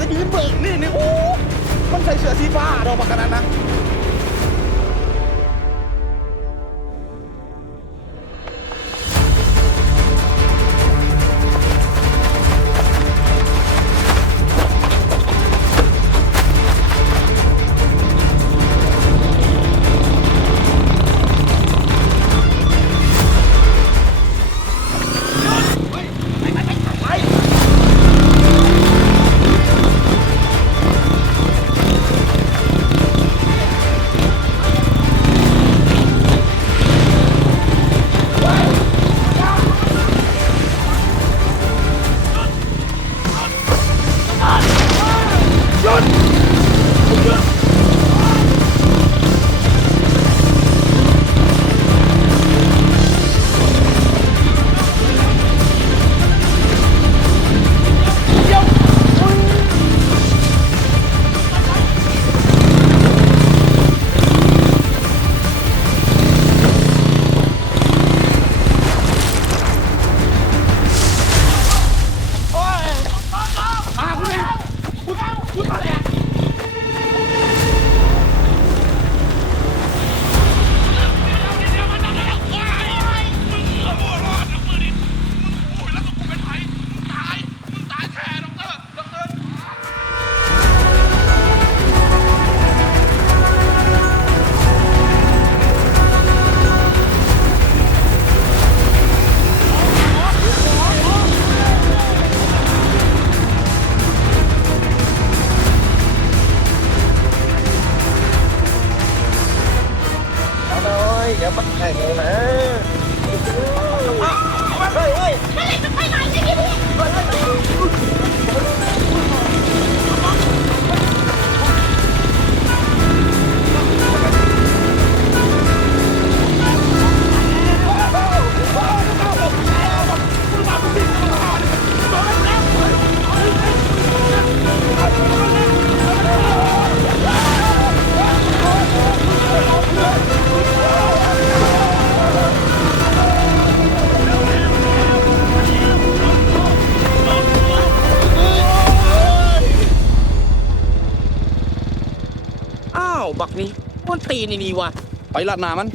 จะยืนเบิกนี่นี่โอ้มันใส่เสื้อสีฟ้าดอกบักขนานั้นนะ เดี๋ยวมันแข่งเลยนะเฮ้ยเฮ้ อ้าว บักนี้มันตีนี่นี่วะไปลัดหนามัน